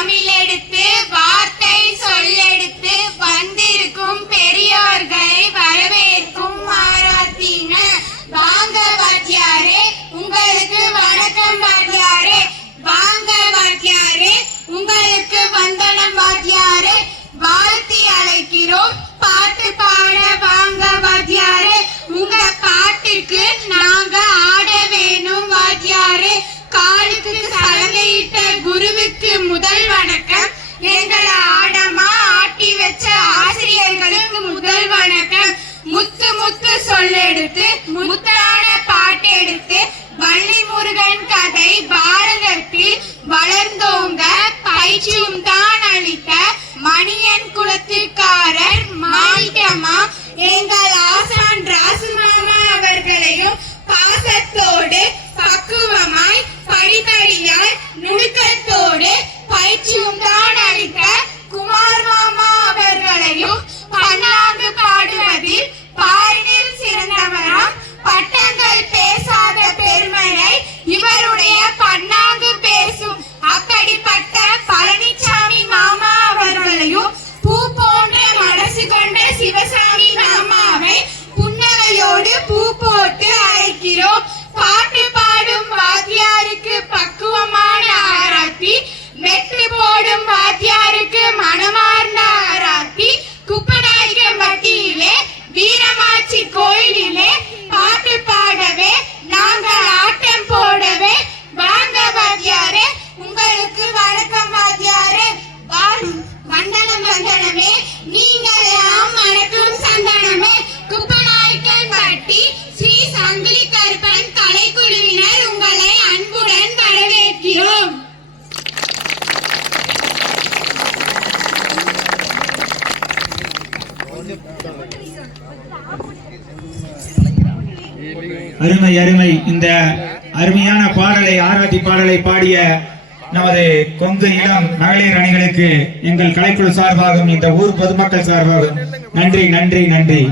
தமிழெடுத்து வார்த்தை சொல்லெடுத்து வந்திருக்கும் பெரியோர்களை வரவேற்கும் மாறாத்தீங்க வாங்க வாத்தியாரே உங்களுக்கு வணக்கம் வாத்தியாரே வாங்க வாத்தியாரே உங்களுக்கு வந்தனம் வாத்தியாரே வாழ்த்தி அழைக்கிறோம் பாட்டு பாட வாங்க வாத்தியாரே உங்க பாட்டுக்கு நாங்க ஆட வேணும் வாத்தியாரே காலுக்கு சலங்கையிட்ட குருவுக்கு முதல் வணக்கம். எங்களை ஆடமா ஆட்டி வச்ச ஆசிரியர்களுக்கு முதல் வணக்கம். முத்து முத்து சொல்லெடுத்து முத்தான பாட்டெடுத்து வள்ளி முருகன் கதை பாரதத்தில் வளர்ந்தோங்க. பயிற்சியும் தான் அளித்த மணியன் குலத்துக்காரர் மாணிக்கமா எங்கள் ஆசான் ராசுமா அருமை அருமை. இந்த அருமையான பாடலை ஆராத்தி பாடலை பாடிய நமது கொங்கு இளம் மகளிர் அணிகளுக்கு எங்கள் கலைக்குழு சார்பாகவும் இந்த ஊர் பொதுமக்கள் சார்பாகவும் நன்றி நன்றி நன்றி.